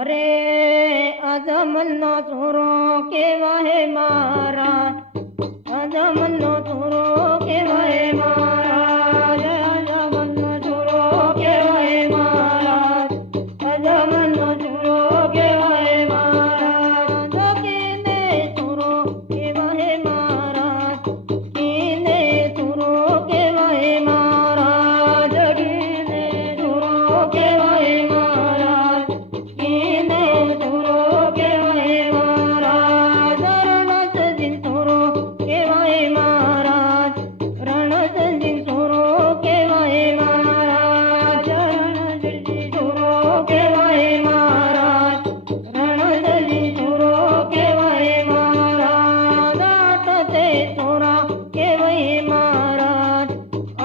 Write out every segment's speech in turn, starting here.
अरे अजमनो छोरो केवाहे महाराज, अजमनो छोरो केवाहे महाराज, अजमनो छोरो केवाहे महाराज, अजमनो छोरो केवाहे महाराज, कीने छोरो केवाहे महाराज, कीने छोरो केवाहे महाराज, कीने छोरो केवाहे महाराज, कीने छोरो केवाहे महाराज, रणसजिन छोरो केवाहे महाराज, रणसजिन छोरो केवाहे महाराज, रणसजिन छोरो केवाहे महाराज, रणसजिन छोरो केवाहे महाराज, आठते छोरा केवाहे महाराज,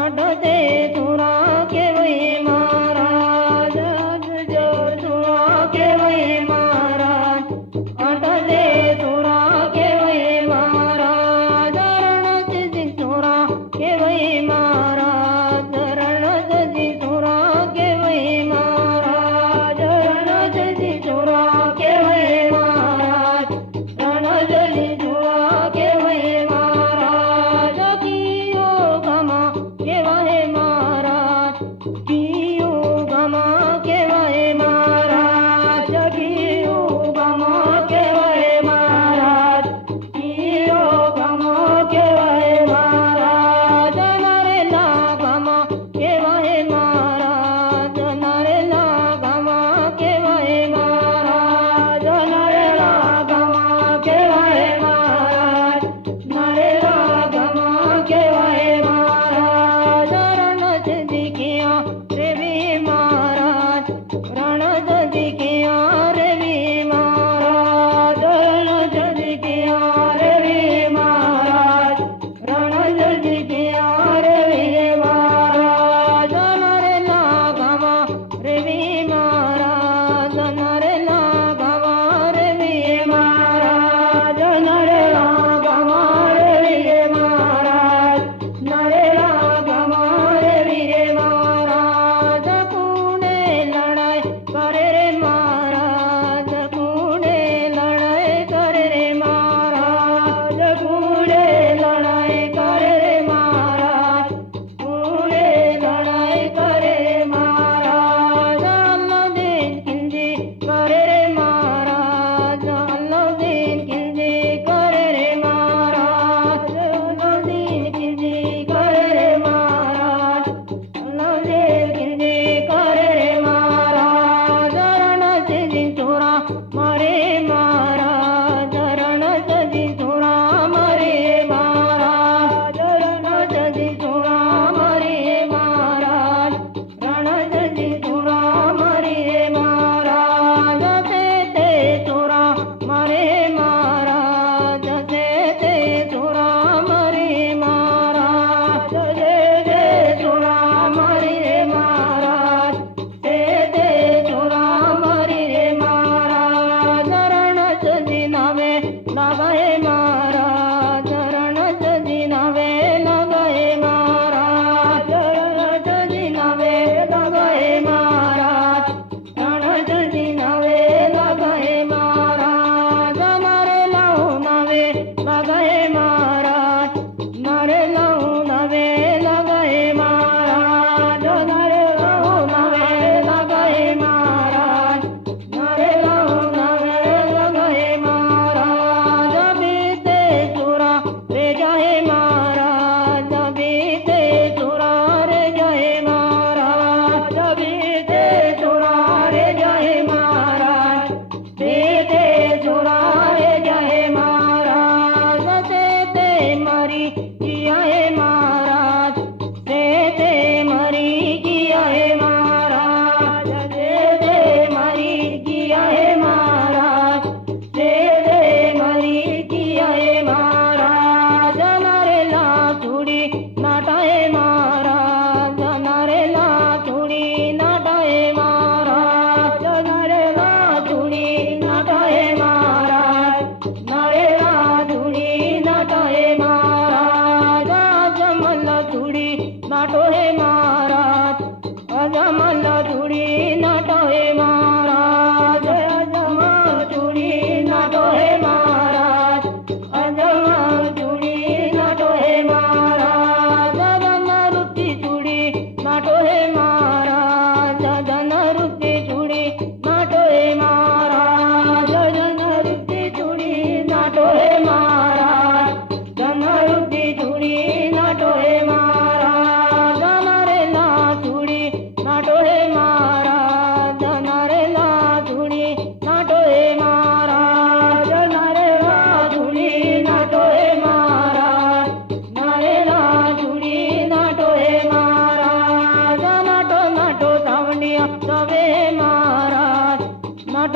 आठते छोरा केवाहे महाराज, आठते छोरा केवाहे महाराज, आठते छोरा केवाहे महाराज, रणसजिन छोरा केवाहे महाराज, रणसजिन छोरा केवाहे महाराज, रणसजिन छोरा केवाहे महाराज, रणसजिन छोरा केवाहे महाराज, कियो गमा केवाहे महाराज, कियो गमा केवाहे महाराज, कियो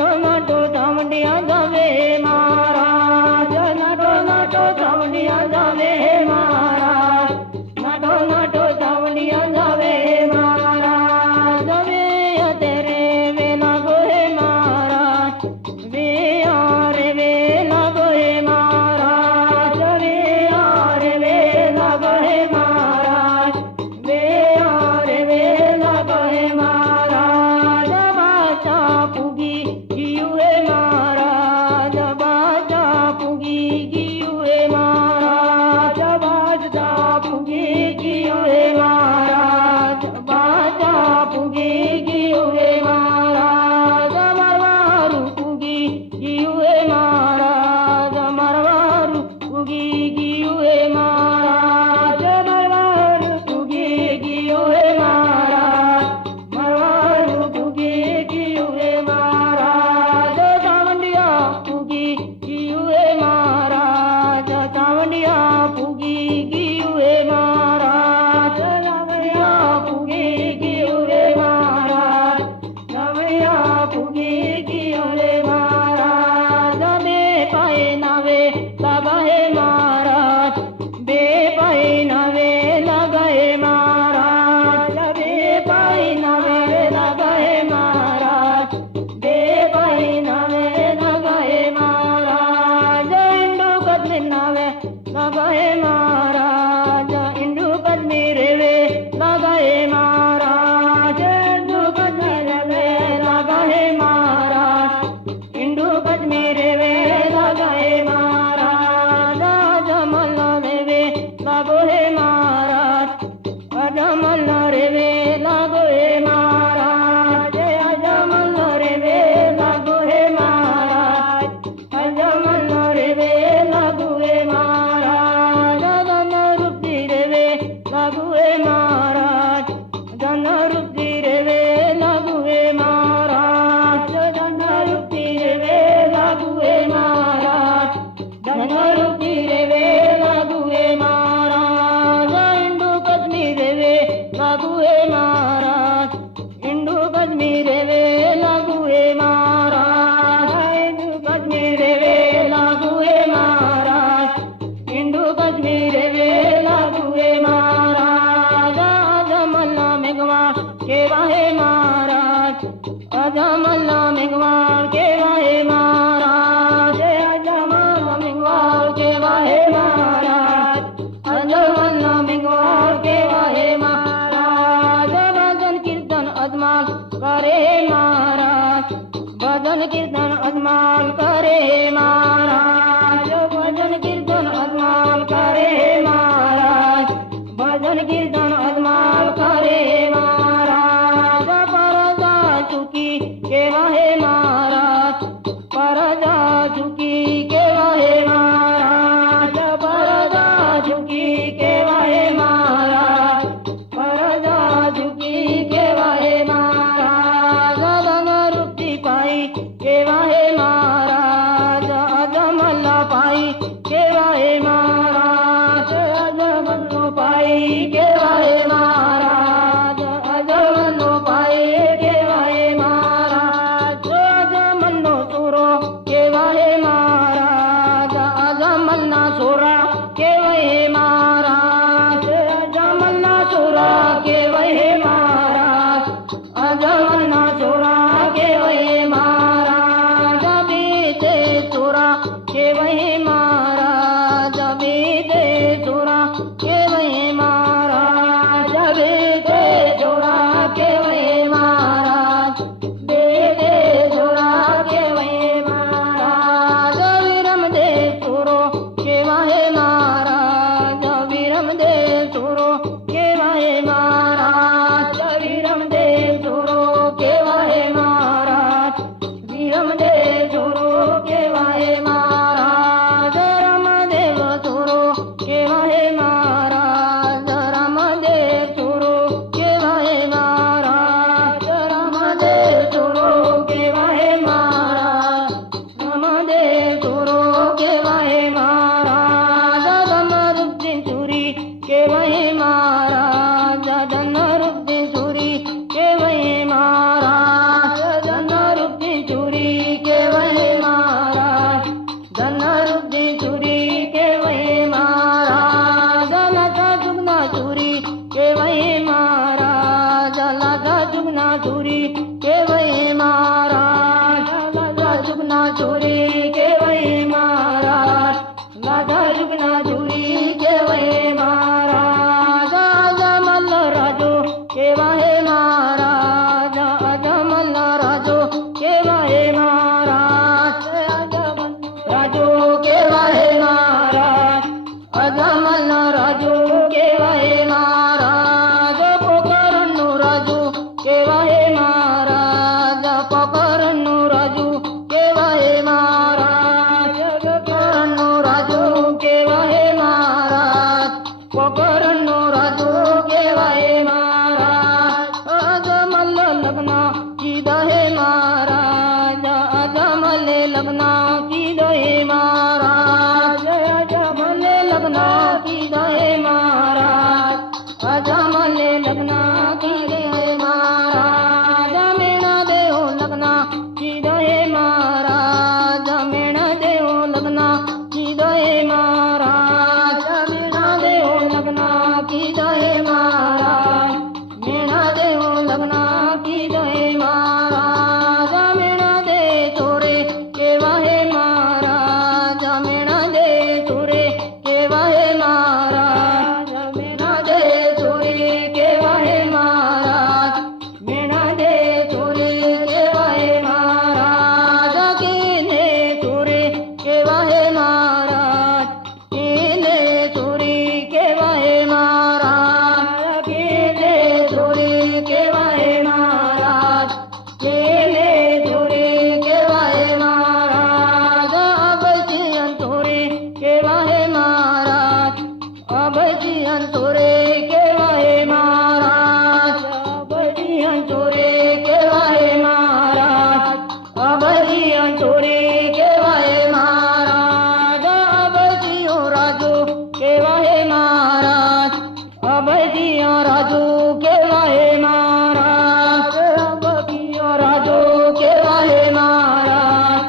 नाटो नाटो चावंडिया जावे महाराज नाटो नाटो चावंडिया जावे महाराज नाटो नाटो चावंडिया जावे महाराज वे तेरे वे लागो है महाराज वे आरे वे लागो है महाराज वे आरे वे लागो है महाराज वे आरे वे लागो है महाराज बाचा पुगी गियुए महाराज बाचा पुगी गियुए महाराज बाचा पुगी गियुए महाराज बाचा पुगी गियुए महाराज मरवारू पुगी गियुए महाराज मरवारू पुगी गियुए महाराज मरवारू पुगी गियुए महाराज मरवारू पुगी गियुए महाराज चावंडिया पुगी गियुए महाराज चावंडिया पुगी गियुए महाराज चावंडिया पुगी गियुए महाराज चावंडिया पुगी गियुए महाराज बे पाए नावे लगाए महाराज बे पाए नावे लगाए महाराज बे पाए नावे लगाए महाराज बे पाए नावे लगाए महाराज इंडो कदमी नावे लगाए महाराज इंडो कदमी रेवे लगाए महाराज इंडो कदमी रेवे लगाए महाराज इंडो कदमी रेवे लगाए महाराज अजमल रेवे लागो है महाराज अजमल रेवे लागो है महाराज अजमल रेवे लागो है महाराज अजमल रेवे लागो है महाराज धन रुपी रेवे लागो है महाराज धन रुपी रेवे लागो है महाराज धन रुपी रेवे लागो है महाराज धन रुपी रेवे लागो है महाराज इंडो कदमी रेवे लागो है महाराज इंडो कदमी रेवे लागो है महाराज इंडो कदमी रेवे लागो है महाराज इंडो कदमी रेवे लागो है महाराज अजमल्ला मेघवा केवा है महाराज अजमल्ला मेघवा केवा है महाराज अजमल्ला मेघवा केवा है महाराज अजमल्ला मेघवा केवा है महाराज भजन कीर्तन अजमाल करे महाराज भजन कीर्तन अजमाल करे महाराज भजन कीर्तन अजमाल करे महाराज भजन कीर्तन अजमाल करे महाराज परजा चुकी केवा है महाराज परजा चुकी केवा है महाराज परजा चुकी केवा है महाराज परजा चुकी केवा है महाराज धन रुपी पाई केवा है महाराज अजमल्ला पाई केवा है महाराज अजमल्लो पाई केवा है महाराज अजमल्लो पाई केवा है महाराज अजमल्लो सुरो केवा है महाराज अजमल्ला सुरा केवा है महाराज अजमल्ला सुरा केवा है महाराज अजमल्ला सुरा केवा है महाराज बीते सुरा केवा है महाराज बीते सुरा केवा है महाराज बीते सुरा केवा है महाराज बीते सुरा केवा है महाराज विरम दे सुरो केवा है महाराज विरम दे सुरो केवा है महाराज विरम दे सुरो केवा है महाराज विरम दे सुरो केवा है महाराज चोरी के वही महाराज राजा रुकना चोरी के वही महाराज आजा मल्ल राजो के वही महाराज आजा मल्ल राजो के वही महाराज राजो के वही महाराज आजा मल्ल राजो के वही महाराज पोकरन्नु राजू के वही महाराज पोकरन्नु राजू के वही महाराज पोकरन्नु राजू के वही महाराज पोकरन्नु राजू के वही महाराज आजा मल्ल लग्ना की दहे महाराज आजा मल्ले लग्ना की दहे महाराज आजा मल्ले लग्ना की दहे महाराज आजा मल्ले लग्ना की दहे महाराज मेणा देहो लग्ना की दहे महाराज मेणा देहो लग्ना की दहे महाराज मेणा देहो लग्ना की दहे महाराज मेणा देहो लग्ना की दहे महाराज मेणा दे चोरे के वाहे महाराज मेणा दे चोरे के वाहे महाराज मेणा दे चोरे के वाहे महाराज मेणा दे चोरे के वाहे महाराज केने चोरे के वाहे महाराज केने चोरी के वाहे महाराज केने चोरी के वाहे महाराज केने चोरी के वाहे महाराज अभजियन चोरे के वाहे महाराज अभजियन चोरे के वाहे महाराज अभजियन चोरे के वाहे महाराज अभजियन चोरे के वाहे महाराज अभजियो राजू के वाहे महाराज अभजियो राजू के वाहे महाराज अभजियो राजू के वाहे महाराज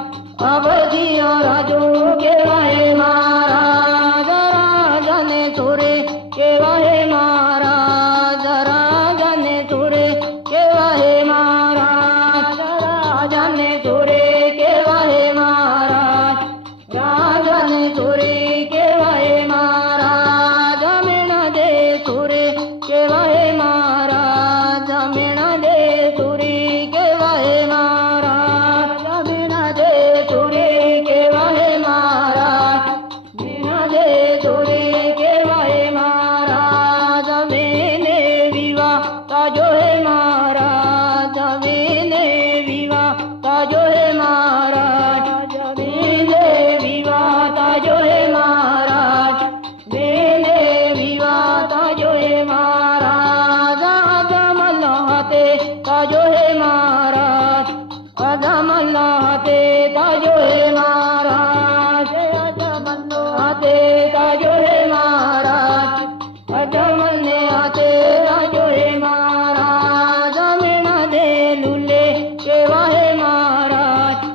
अभजियो राजू के वाहे महाराज राजा ने चोरे के वाहे महाराज राजा ने चोरे के वाहे महाराज राजा ने चोरे के वाहे महाराज राजा ने चोरे के वाहे महाराज मेणा दे चोरे के वाहे महाराज मेणा दे चोरी के वाहे महाराज मेणा दे चोरे के वाहे महाराज मेणा दे चोरे के वाहे महाराज मेने विवाह ताजो है महाराज मेने विवाह ताजो है महाराज मेने विवाह ताजो है महाराज मेने विवाह ताजो है महाराज आजा मल्ल हाथे ताजो है महाराज आजा मल्ल हाथे ताजो है महाराज आजा मल्ल हाथे ताजो है महाराज आजा मल्ले हाथे ताजो है महाराज मेणा दे लुले के वाहे महाराज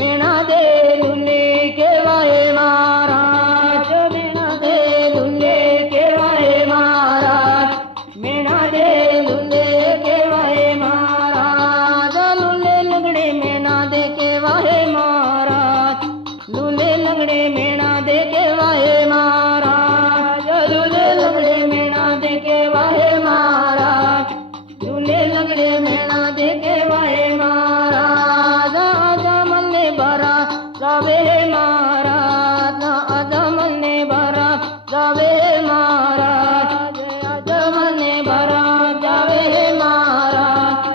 मेणा दे लुले के वाहे महाराज मेणा दे लुले के वाहे महाराज मेणा दे लुले के वाहे महाराज लुले लंगड़े मेणा दे के वाहे महाराज लुले लंगड़े मेणा दे के वाहे महाराज लुले लंगड़े मेणा दे के वाहे महाराज लुले लंगड़े मेणा दे के वाहे महाराज आजा मल्ले बारा जावे महाराज आजा मल्ले बारा जावे महाराज आजा मल्ले बारा जावे महाराज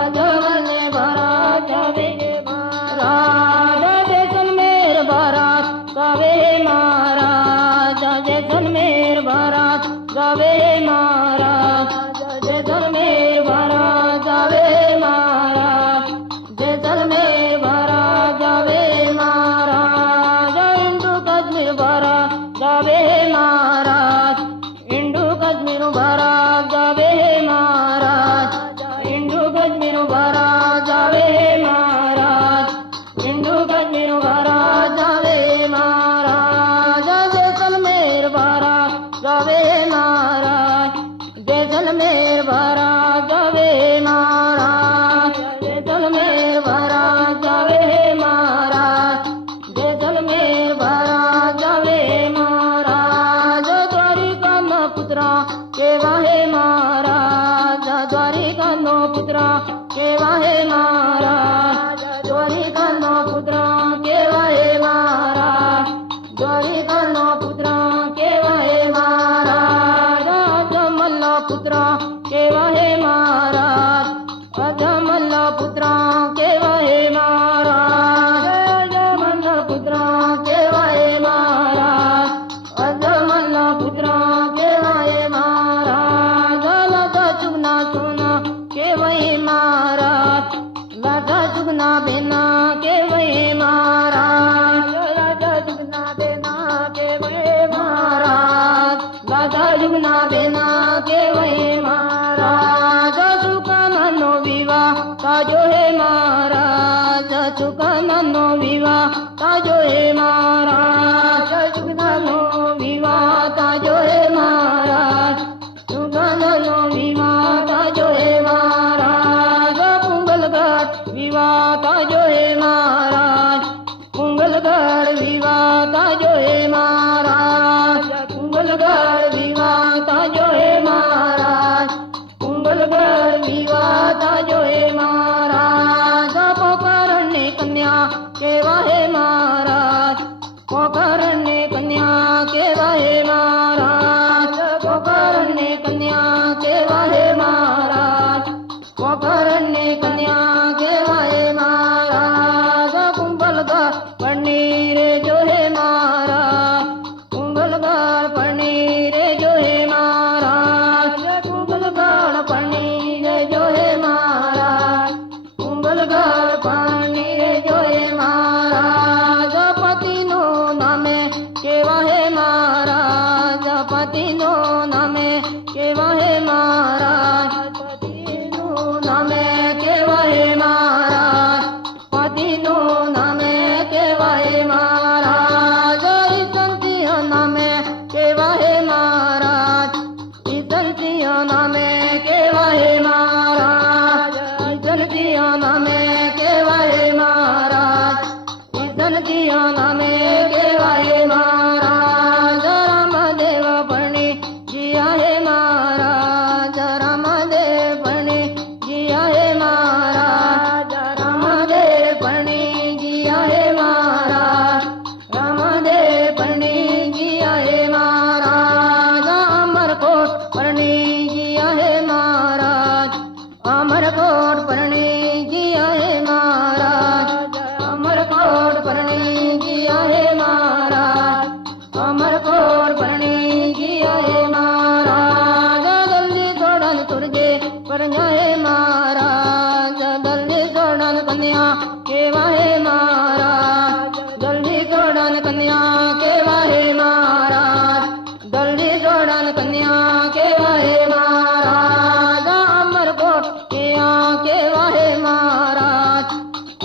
आजा मल्ले बारा जावे महाराज जैसन मेर बारात जावे महाराज जैसन मेर बारात जावे महाराज जैसन मेर बारात जावे महाराज जैसन मेर बारात जावे महाराज विवाह ताजो है महाराज सुगंधनो विवाह ताजो है महाराज सुगंधनो विवाह ताजो है महाराज कुंभलगढ़ विवाह ताजो है महाराज कुंभलगढ़ विवाह ताजो है महाराज कुंभलगढ़ विवाह ताजो है महाराज कुंभलगढ़ विवाह ताजो है महाराज पोखरण्य कन्या केवा है महाराज पोखरण्य कन्या केवा है महाराज पोखरण्य कन्या केवा है महाराज पोखरण्य कन्या केवा है महाराज कुंभलगढ़ पढ़नी रे जो है महाराज कुंभलगढ़ पढ़नी रे जो है महाराज कुंभलगढ़ पढ़नी रे जो है महाराज कुंभलगढ़ पढ़नी रे जो है महाराज पतिनो नामे केवा है महाराज पतिनो नामे केवा है महाराज पतिनो नामे केवा है महाराज पतिनो नामे केवा है महाराज इसंतिया नामे केवा है महाराज इसंतिया नामे केवा है महाराज इसंतिया नामे केवा है महाराज इसंतिया नामे केवा है महाराज रामदेव पढ़नी जिया है महाराज रामदेव पढ़नी जिया है महाराज रामदेव पढ़नी जिया है महाराज रामदेव पढ़नी जिया है महाराज अमरकोट पढ़नी जिया है महाराज अमरकोट पढ़नी जिया है महाराज अमरकोट पढ़नी जिया है महाराज अमरकोट पढ़नी जिया है महाराज जल्दी छोड़न तुरजे पर जाए महाराज जल्दी छोड़न कन्या केवा है महाराज जल्दी छोड़न कन्या केवा है महाराज जल्दी छोड़न कन्या केवा है महाराज अमरकोट किया केवा है महाराज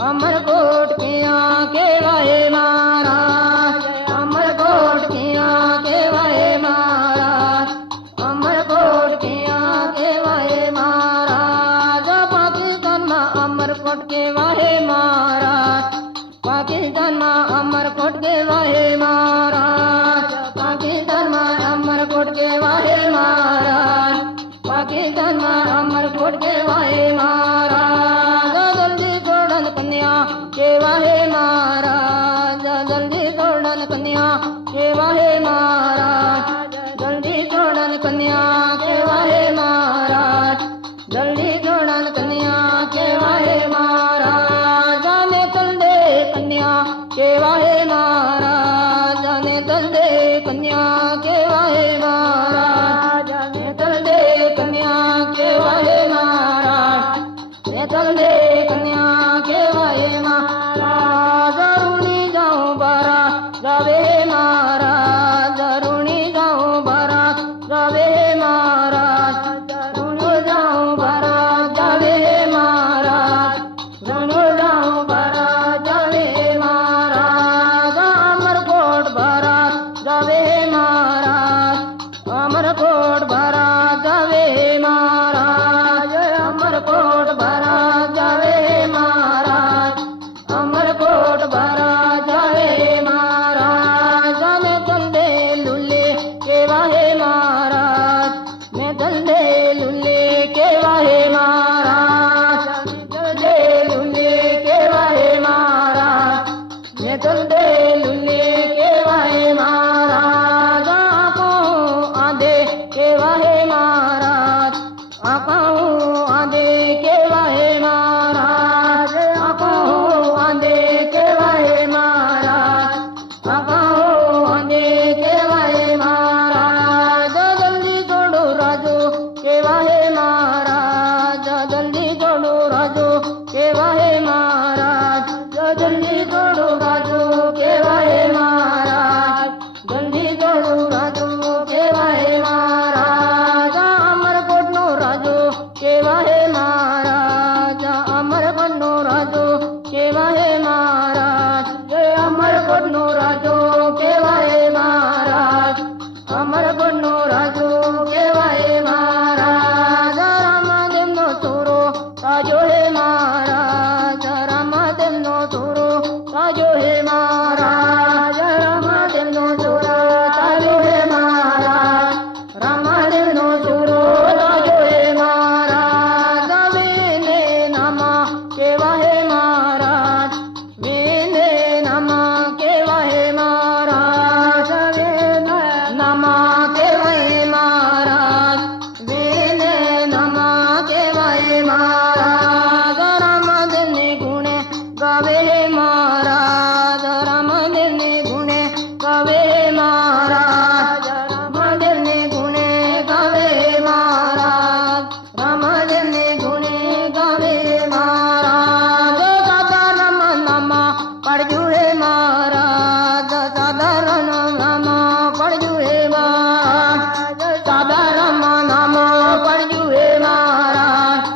अमरकोट किया केवा है महाराज अमरकोट किया केवा है महाराज अमरकोट किया केवा है महाराज पाकिस्तान में अमरकोट केवा है महाराज पाकिस्तान में अमरकोट केवा है महाराज पाकिस्तान में अमरकोट केवा है महाराज पाकिस्तान में अमरकोट केवा है महाराज जल्दी छोड़न कन्या केवा है महाराज जल्दी छोड़न कन्या केवा है महाराज जल्दी छोड़न कन्या केवा है महाराज जल्दी छोड़न कन्या केवा है महाराज जाने तल दे कन्या केवा है महाराज जाने तल दे कन्या केवा है महाराज जाने तल दे कन्या केवा है महाराज तल दे कन्या केवा है महाराज जरूरी जाऊं बारा जावे महाराज जरूरी जाऊं बारा जावे महाराज जरूरी जाऊं बारा जावे महाराज जरूर जाऊं बारा जावे महाराज अमरकोट बारा जावे महाराज अमरकोट बारा जावे महाराज अमरकोट बारा जावे महाराज अमरकोट बारा जावे महाराज मैं तंदे लुल्ले केवा है महाराज मैं तंदे लुल्ले केवा है महाराज तंदे लुल्ले केवा है महाराज मैं तंदे लुल्ले केवा है महाराज आंखों आधे केवा है महाराज आंखों आधे केवा है महाराज आंखों आधे केवा है महाराज आंखों आधे केवा है महाराज जल्दी छोड़ो राजू केवा है महाराज जल्दी छोड़ो राजू केवा है महाराज जल्दी छोड़ो राजू ताजो है महाराज रामदेव नो छोरो ताजो है महाराज रामदेव नो छोरो ताजो है महाराज वेने नामा केवा है महाराज वेने नामा केवा है महाराज वेने नामा केवा है महाराज वेने नामा केवा है महाराज रामदेव ने गुणे गावे महाराज रामदेव ने गुणे गावे महाराज रामदेव ने गुणे गावे महाराज रामदेव ने गुणे गावे महाराज दादा राम नामा पड़जुए महाराज दादा राम नामा पड़जुए महाराज दादा राम नामा पड़जुए महाराज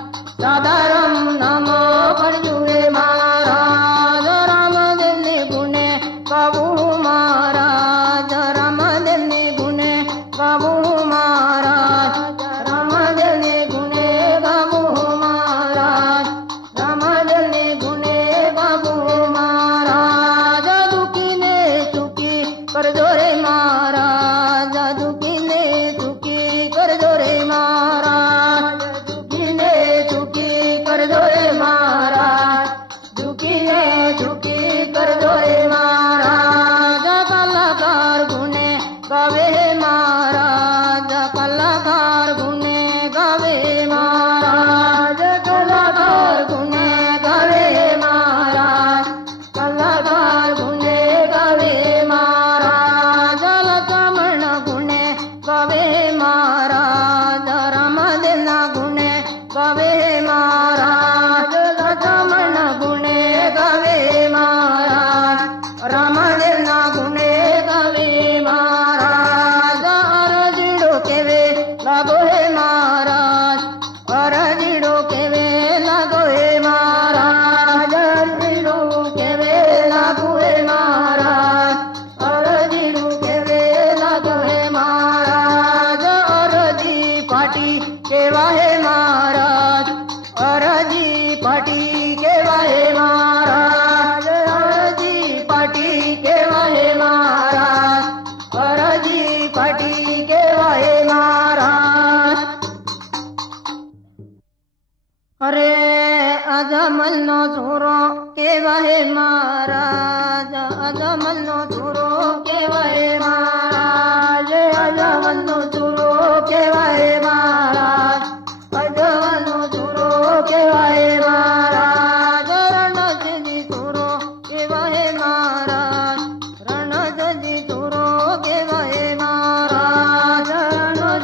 दादा राम नामा पड़जुए महाराज रामदेव ने गुणे गावू महाराज रामदेव ने गुणे गावू महाराज रामदेव ने गुणे गावू महाराज रामदेव ने गुणे गावू महाराज दुखी ने सुखी कर दो रे महाराज दुखी ने सुखी कर दो रे महाराज दुखी ने सुखी कर दो रे महाराज दुखी ने सुखी कर दो रे महाराज कलाकार गुणे गावे महाराज कलाकार गुणे गावे महाराज कलाकार गुणे गावे महाराज कलाकार गुणे गावे महाराज लक्ष्मण गुणे गावे महाराज रामदेव ना गुणे गावे महाराज लक्ष्मण गुणे गावे महाराज रामदेव ना गुणे गावे महाराज अरजिडो केवे लागो हे महाराज अरजिडो केवे लागो हे महाराज अरजिडो केवे लागो हे महाराज अरजिडो केवे लागो हे महाराज अरजी पाटी केवा हे महाराज अरजी पाटी केवा हे महाराज अरजी पाटी केवा हे महाराज अरजी पाटी केवा हे महाराज अरे अजमल नो छोरो केवा हे महाराज अजमल नो छोरो केवा हे महाराज अजमल नो छोरो केवा हे महाराज अजमल नो छोरो केवा हे महाराज रणजी छोरो केवा हे महाराज रणजी छोरो केवा हे महाराज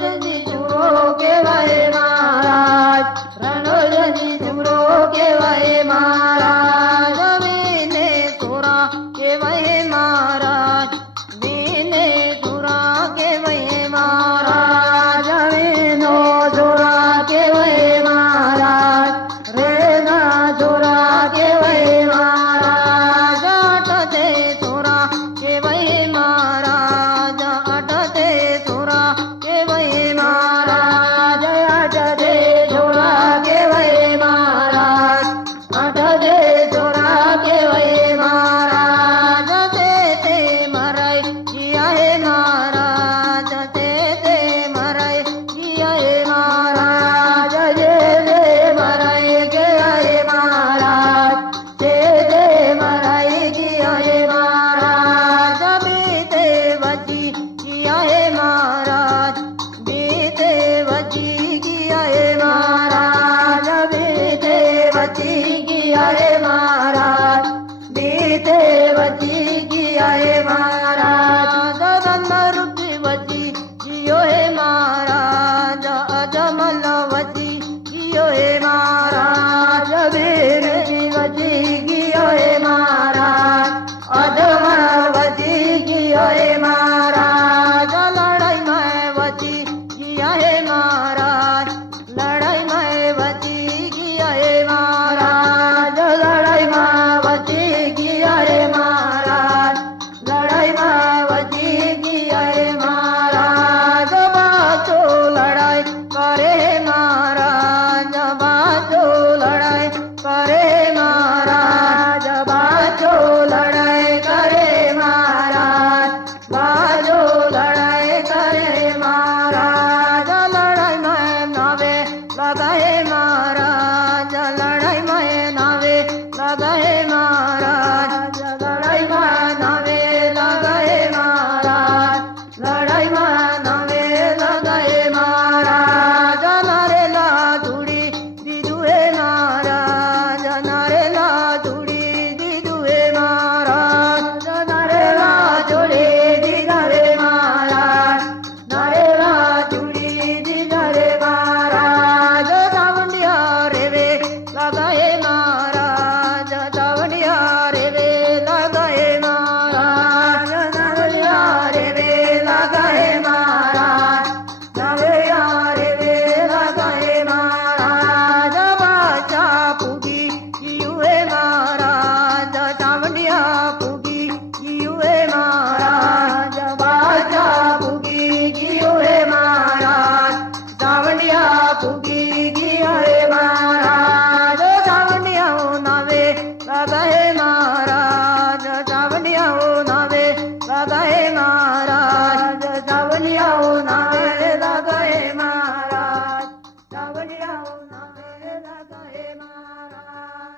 रणजी छोरो केवा हे महाराज रणजी छोरो केवा हे महाराज वीने छोरा केवा हे महाराज वीने छोरा केवा हे महाराज वीनो छोरा केवा हे महाराज रेना छोरा केवा हे महाराज अटते छोरा केवा हे महाराज अटते छोरा केवा हे महाराज अटते छोरा केवा हे महाराज अटते छोरा केवा हे महाराज फूकी जियो है महाराज बादशाह फूकी जियो है महाराज सावंडिया फूकी जियो है महाराज सावंडिया हो नावे लगा है महाराज सावंडिया हो नावे लगा है महाराज सावंडिया हो नावे लगा है महाराज सावंडिया हो नावे लगा है महाराज।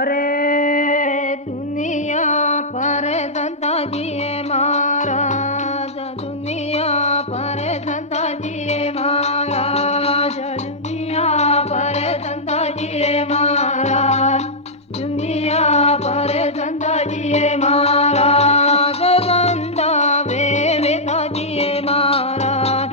अरे दुनिया पर संता जी है महाराज दुनिया पर संता जी है महाराज दुनिया पर संता जी है महाराज दुनिया पर संता जी है महाराज गंदा वे वेदा जी है महाराज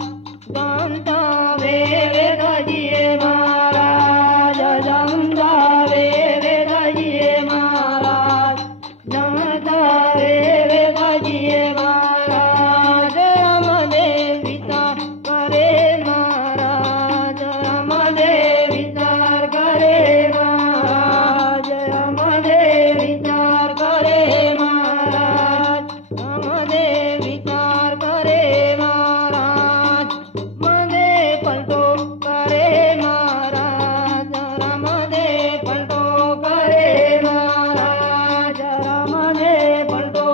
गंदा वे वेदा जी है महाराज गंदा वे वेदा जी है महाराज गंदा वे वेदा जी है महाराज रामदेव विचार करे महाराज रामदेव विचार करे महाराज रामदेव विचार करे महाराज रामदेव विचार करे महाराज मदे पलटो करे महाराज रामदेव पलटो करे महाराज रामदेव पलटो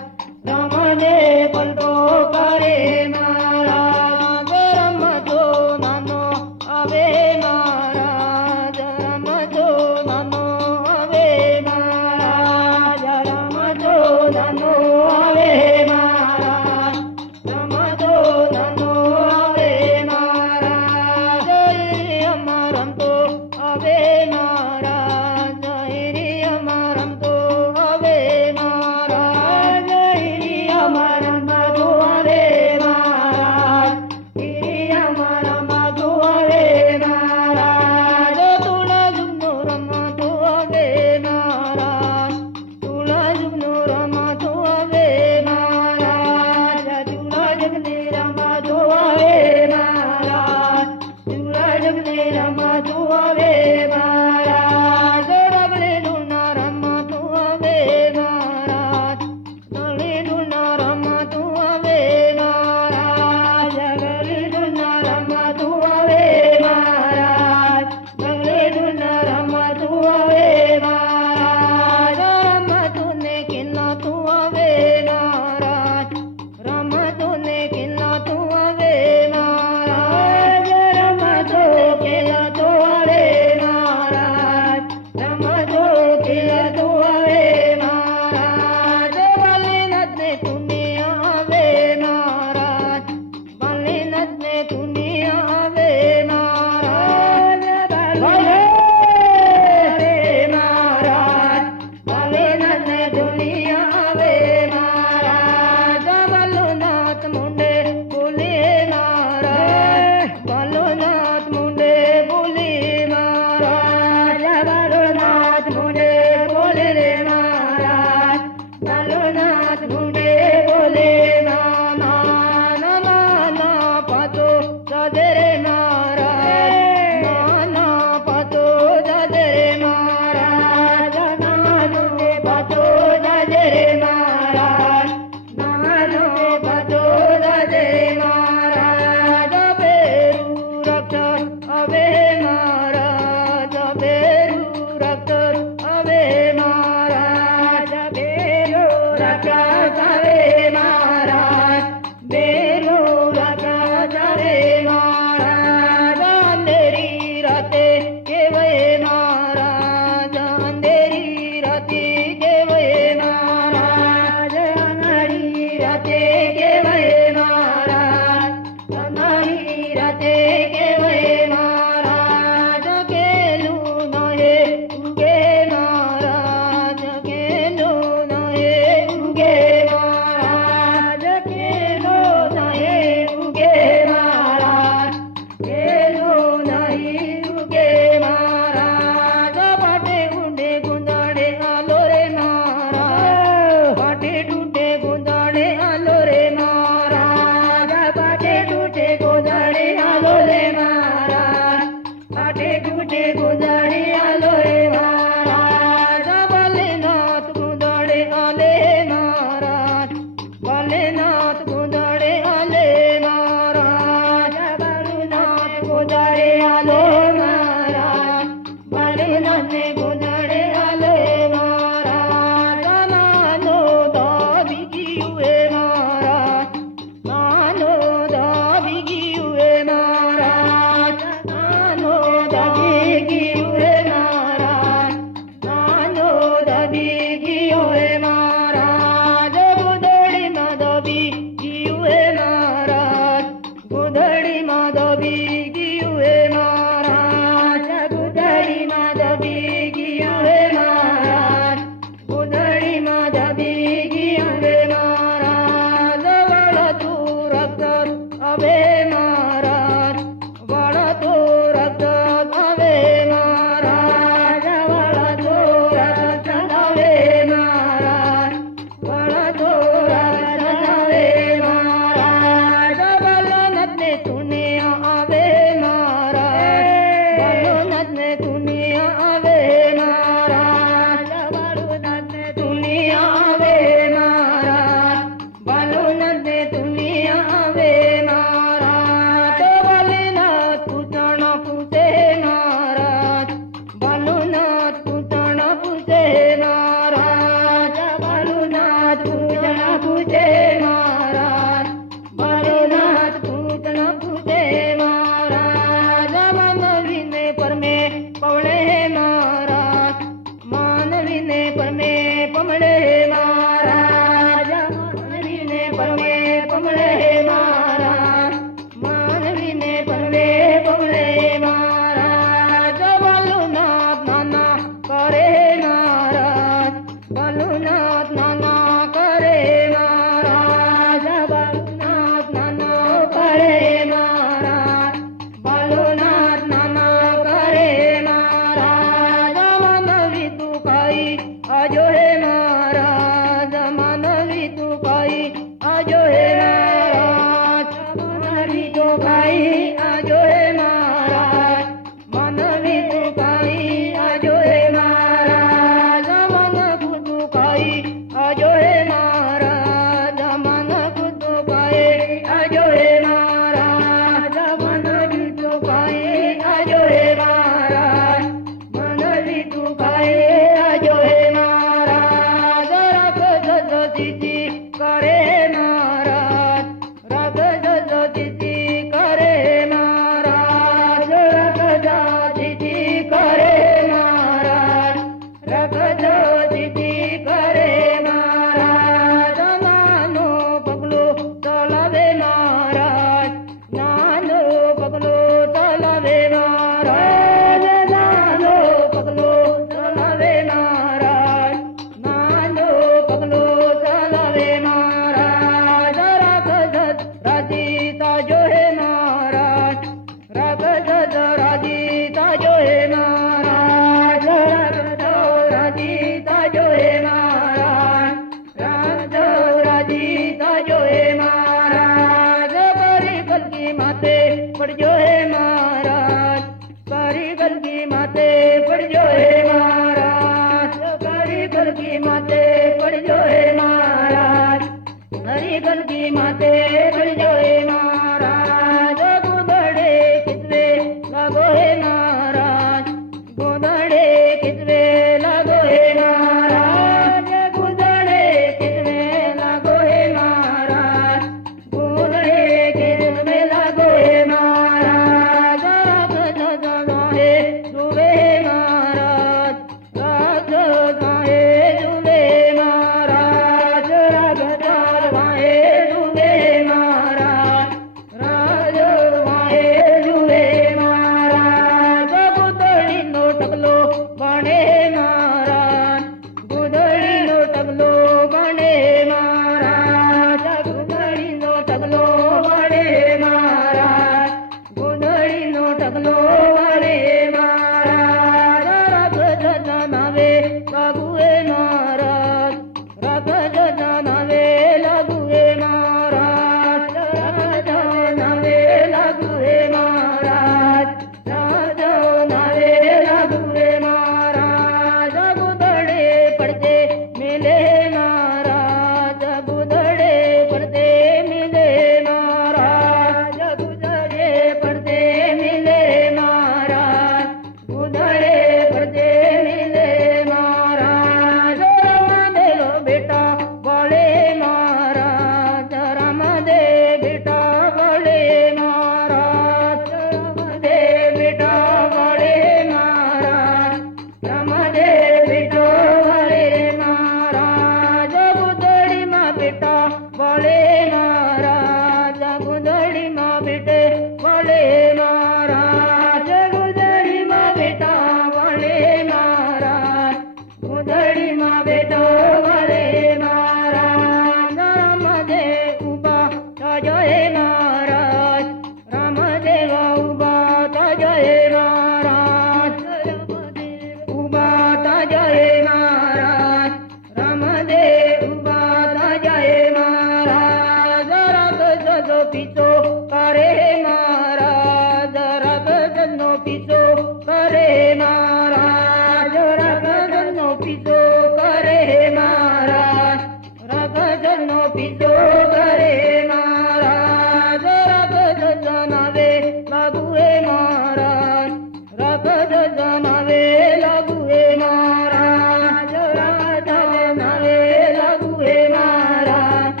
जनो पीछो करे महाराज रगत जनावे लागुए महाराज रगत जनावे लागुए महाराज राधा नावे लागुए महाराज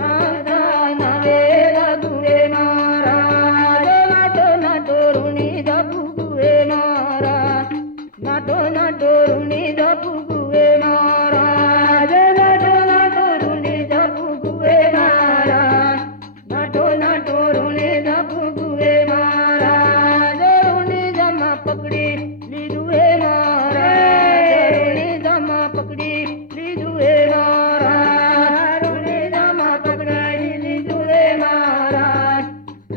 राधा नावे लागुए महाराज नाटो नाटो रुणी दबुए महाराज नाटो नाटो रुणी दबुए महाराज नाटो नाटो रुणी दबुए महाराज नाटो नाटो रुणी दबुए महाराज रुणी जमा पकड़ी लीधुए महाराज रुणी जमा पकड़ी लीधुए महाराज रुणी जमा पकड़ी लीधुए महाराज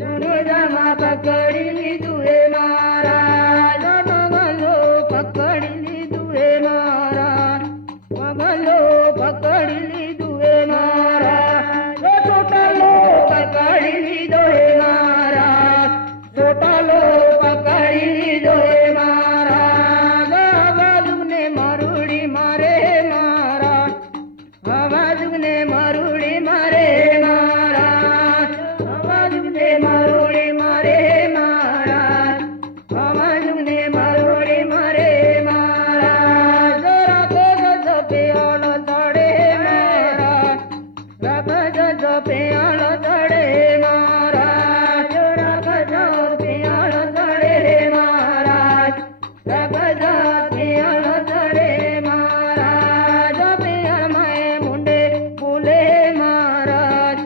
रुणी जमा पकड़ी लीधुए महाराज मगलो पकड़ी लीधुए महाराज मगलो पकड़ी लीधुए महाराज छोटलो पकड़ी लीधुए महाराज छोटलो पकड़ी लीधुए महाराज आवाजुने मारुड़ी मारे महाराज आवाजुने मारुड़ी मारे महाराज आवाजुने मारुड़ी मारे महाराज आवाजुने मारुड़ी मारे महाराज रागज जपेयाळ चढे महाराज रागज जपेयाळ चढे महाराज रागज जपेयाळ चढे महाराज रागज जपेयाळ चढे महाराज पेयाळ माये मुंडे फुले महाराज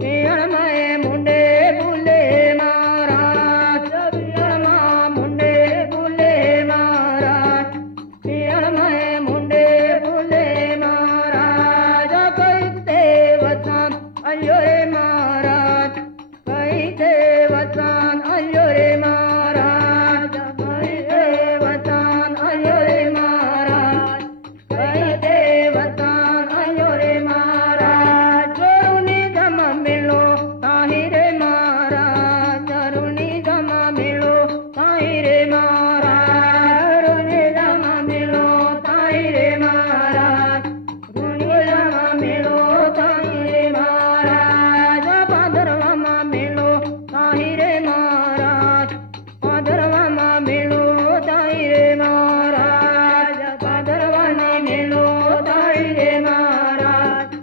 पेयाळ माये मुंडे फुले महाराज पेयाळ मा मुंडे फुले महाराज पेयाळ माये मुंडे फुले महाराज कैते वचन अयो रे महाराज कैते वचन अयो रे महाराज कैते वचन अयो रे महाराज कैते वचन अयो रे महाराज जोरुनी जमा मिलो ताही रे महाराज जोरुनी जमा मिलो ताही रे महाराज जोरुनी जमा मिलो ताही रे महाराज जोरुनी जमा मिलो ताही रे महाराज पादरवामा मिलो ताही रे महाराज पादरवामा मिलो ताही रे महाराज पादरवामा मिलो ताही रे महाराज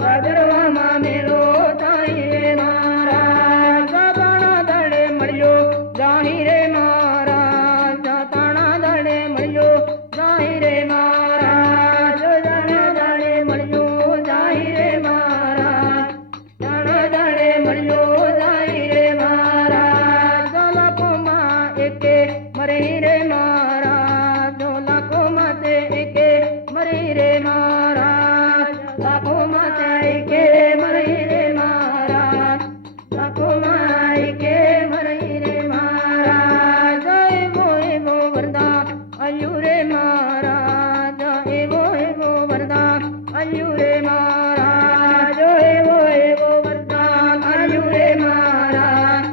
पादरवामा मिलो ताही रे महाराज ताणा दड़े मळ्यो जाही रे महाराज ताणा दड़े मळ्यो जाही रे महाराज ताणा दड़े मळ्यो जाही रे महाराज ताणा दड़े मळ्यो जाही रे महाराज लाखोमा एके मरे रे महाराज लाखोमा ते एके मरे रे महाराज लाखोमा ते एके मरे रे महाराज लाखोमा एके मरे रे महाराज एवो वरदान अय्यू रे महाराज एवो वरदान अय्यू रे महाराज एवो वरदान अय्यू रे महाराज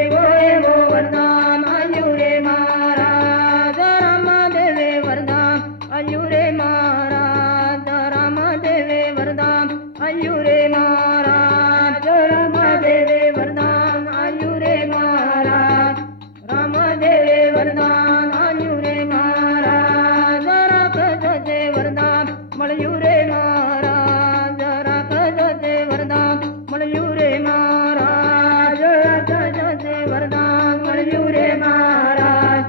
एवो वरदान अय्यू रे महाराज रामा देवे वरदान अय्यू रे महाराज रामा देवे वरदान अय्यू रे महाराज रामा देवे वरदान अय्यू रे महाराज रामा देवे वरदान अय्यू रे महाराज राखजचे वरदान मळ्यू रे महाराज राखजचे वरदान मळ्यू रे महाराज राखजचे वरदान मळ्यू रे महाराज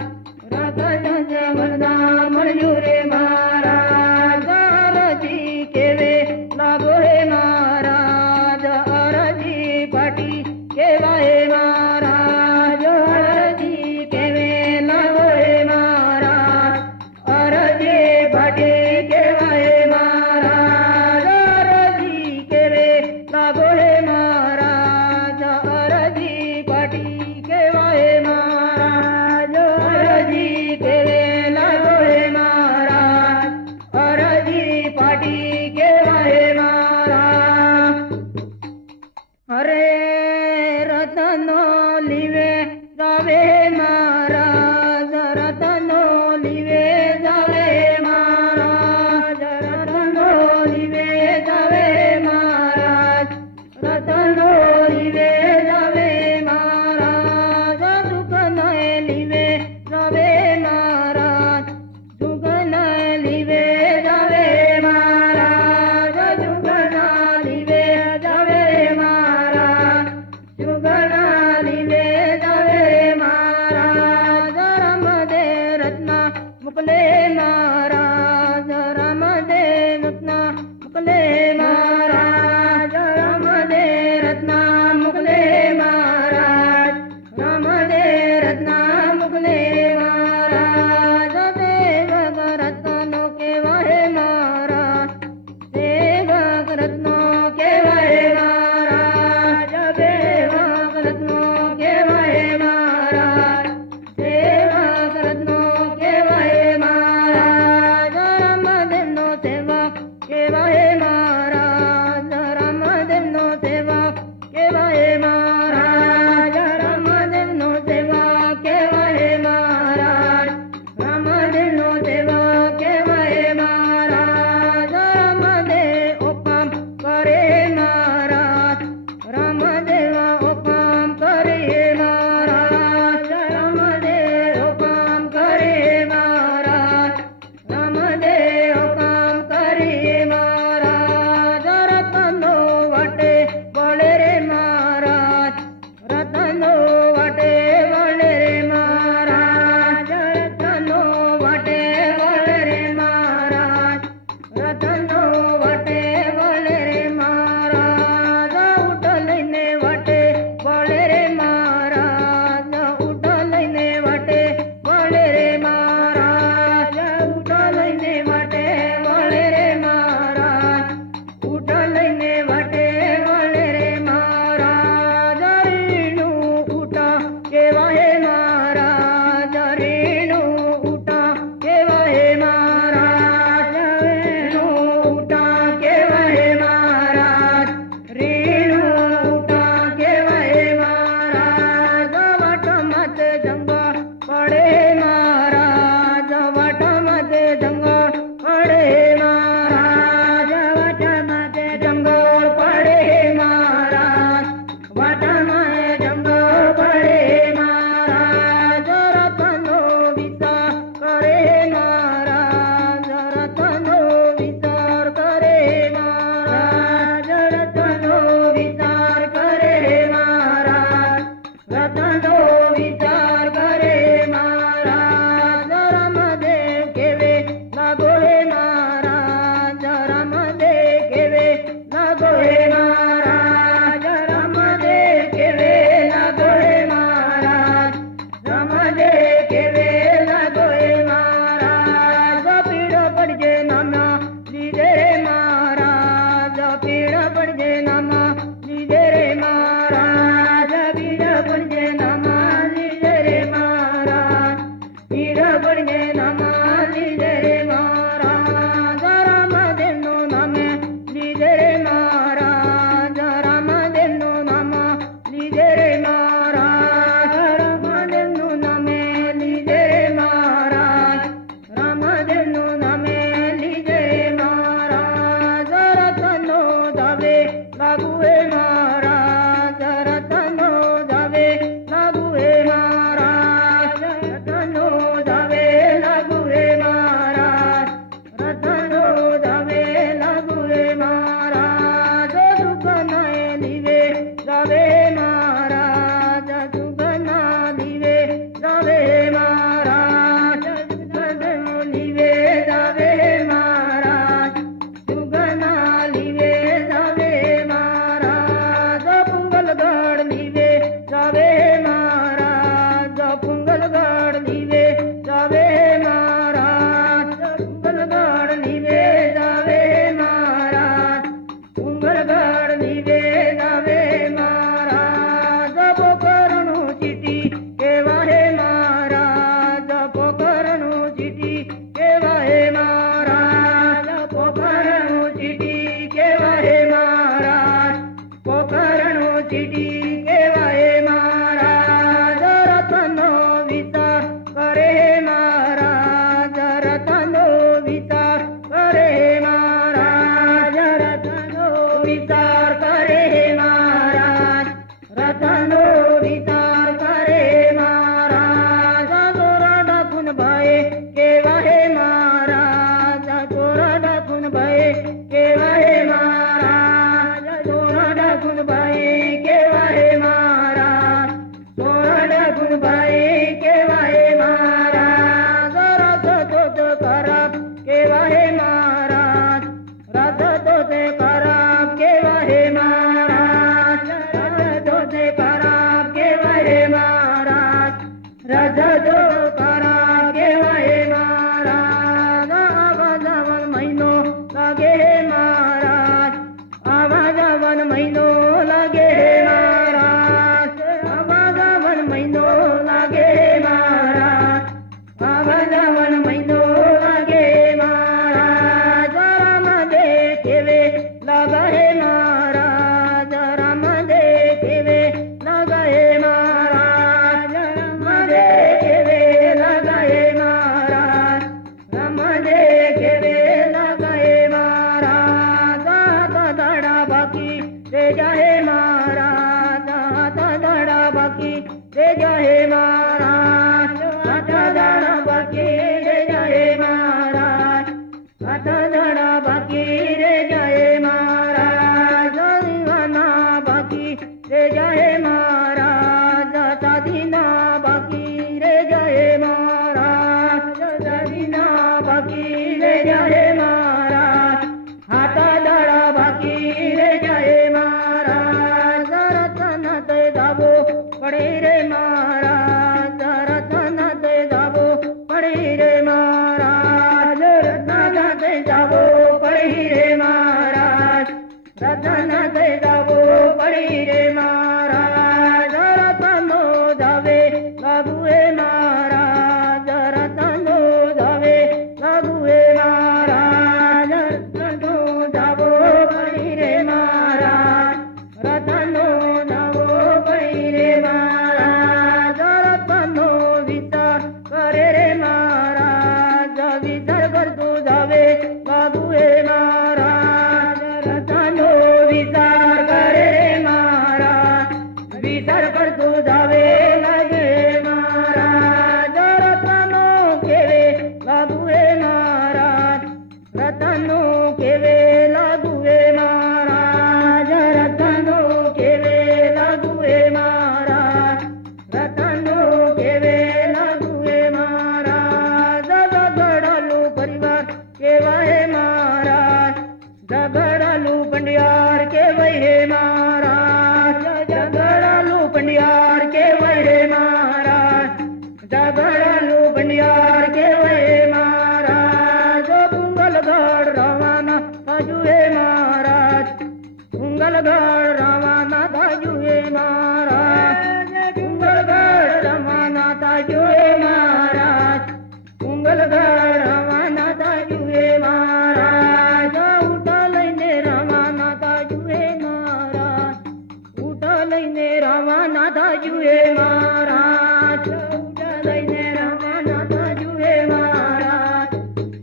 राखजचे वरदान मळ्यू रे महाराज आरती केवे लागो रे महाराज ચીટી કેવાય મહારાજ પોખરણો ચીટી કેવાય મહારાજ રતનો વિચાર કરે મહારાજ રતનો વિચાર કરે મહારાજ રતનો વિચાર કરે મહારાજ રતનો વિચાર કરે મહારાજ ગોરા ડાકુન ભાઈ કેવાય મહારાજ ગોરા ડાકુન ભાઈ કેવાય મહારાજ ગોરા ડાકુન ભાઈ કેવાય મહારાજ ગોરા ડાકુન ભાઈ કેવાય મહારાજ રથ તો ખરાબ કેવાય મહારાજ રથ તો ખરાબ કેવાય મહારાજ રથ તો ખરાબ કેવાય મહારાજ રથ તો ખરાબ કેવાય મહારાજ આવા જવન મહિનો લાગે મહારાજ આવા જવન મહિનો લાગે મહારાજ આવા જવન મહિનો લાગે મહારાજ આવા જવન મહિનો લાગે મહારાજ રામદે કેવે લગાએ મહારાજ રામદે કેવે લગાએ મહારાજ રામદે કેવે લગાએ મહારાજ રામદે કેવે લગાએ મહારાજ હાથ દાડા બાકી રે જાહે મહારાજ હાથ દાડા બાકી રે જાહે મહારાજ હાથ દાડા બાકી રે જાહે મહારાજ હાથ દાડા બાકી રે જાહે મહારાજ દીવાના બાકી રે જાહે મહારાજ દાદીના બાકી રે જાહે મહારાજ દાદીના બાકી રે જાહે મહારાજ હાથ દાડા બાકી રે જાહે મહારાજ રતન તે દાબો પડે રે મહારાજ રતન તે દાબો પડે રે મહારાજ રતન તે દાબો પડી રે મહારાજ રતન તે દાબો પડી રે મહારાજ રતનો દાવે લાગુ હે મહારાજ રતનો દાવે લાગુ હે મહારાજ રતનો દાબો પડી રે મહારાજ રતનો દાબો પડી રે મહારાજ રતનો વિચાર કરે રે મહારાજ વિચાર કરતો જાવે લાગુ હે મહારાજ રતનો વિચાર કરે રે મહારાજ વિચાર કરતો જાવે લાગે મહારાજ રતનો કેવે લાગુ હે મહારાજ રતનો કેવે લાગુ હે મહારાજ રતનો કેવે લાગુ હે મહારાજ રતનો કેવે લાગુ હે મહારાજ ઝઘડાલું પરિવાર કેવાય મહારાજ ઝઘડાલું પંડિયાર કેવાય હે મહારાજ ઝઘડાલું પંડિયાર કેવાય હે મહારાજ ઝઘડાલું પંડિયાર કેવાય હે મહારાજ કુંગલગઢ રવાના તાજુ હે મહારાજ કુંગલગઢ રવાના તાજુ હે મહારાજ કુંગલગઢ રવાના તાજુ હે મહારાજ કુંગલગઢ રવાના તાજુ હે મહારાજ ઉઠા લઈને રવાના તાજુ હે મહારાજ ઉઠા લઈને રવાના તાજુ હે મહારાજ ઉઠા લઈને રવાના તાજુ હે મહારાજ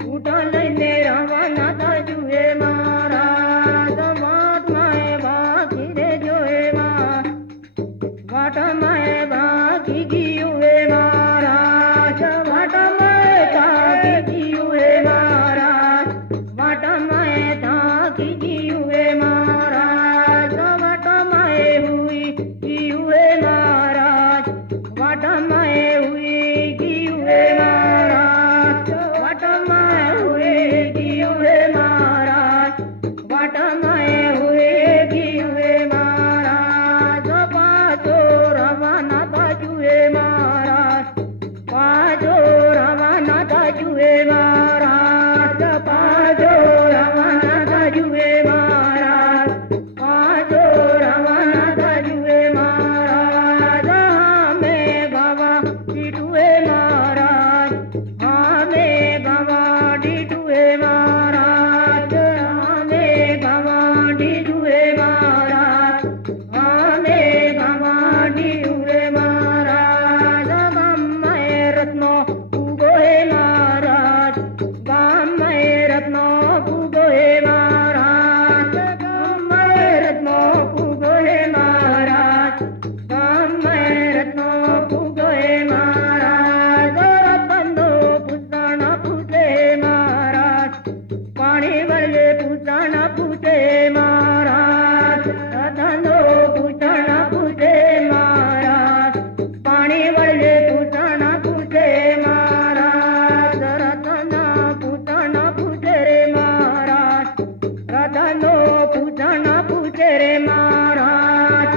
ઉઠા લઈને રવાના તાજુ હે મહારાજ મહાત્માએ બાકી રે पूछना पूछे रे महाराज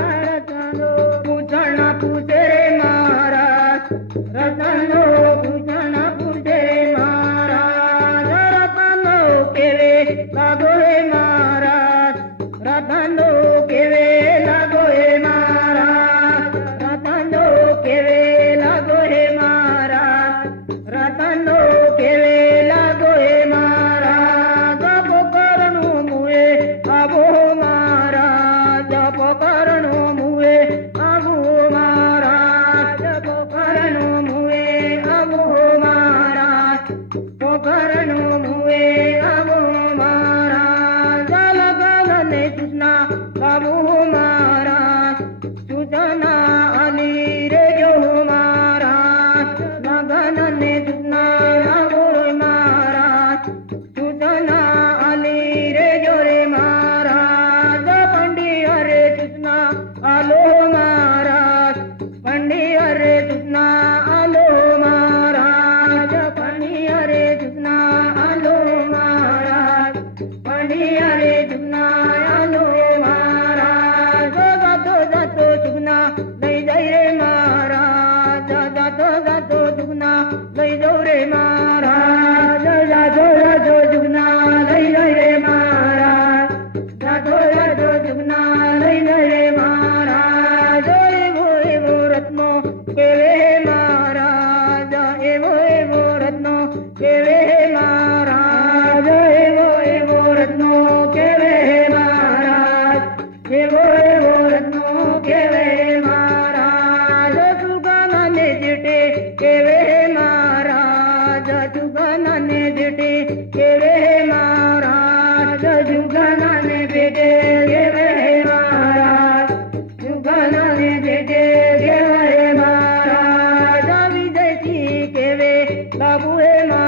पूछना पूछे रे महाराज रतनो पूछना पूछे रे महाराज रतनो केवे लागो हे महाराज रतनो केवे लागो हे महाराज रतनो केवे लागो हे महाराज रतनो केवे लागो हे महाराज पोकरणो मुए आबो महाराज पोकरणो मुए आबो महाराज पोकरणो मुए आबो महाराज पोकरणो मुए आबो महाराज लगने सूचना बाबू महाराज सूचना आली रे जो महाराज लगने सूचना आबो महाराज सूचना आली रे जो रे महाराज पंडित रे सूचना आलो महाराज पंडित रे सूचना आलो महाराज पंडित रे सूचना आलो महाराज पंडित रे सूचना आलो महाराज जातो जातो सूचना लई जाई रे महाराज जातो जातो सूचना लई जाऊ रे महाराज जातो जातो सूचना लई जाई रे महाराज जातो जातो सूचना लई जाई रे महाराज एवो रत्नो केवे महाराज एवो रत्नो केवे महाराज एवो रत्नो केवे महाराज एवो रत्नो केवे महाराज सुगनाने जिटे केवे महाराज सुगनाने जिटे केवे महाराज सुगनाने बेटे केवे महाराज सुगनाने जिटे केवे महाराज विदेशी केवे बाबू हे महाराज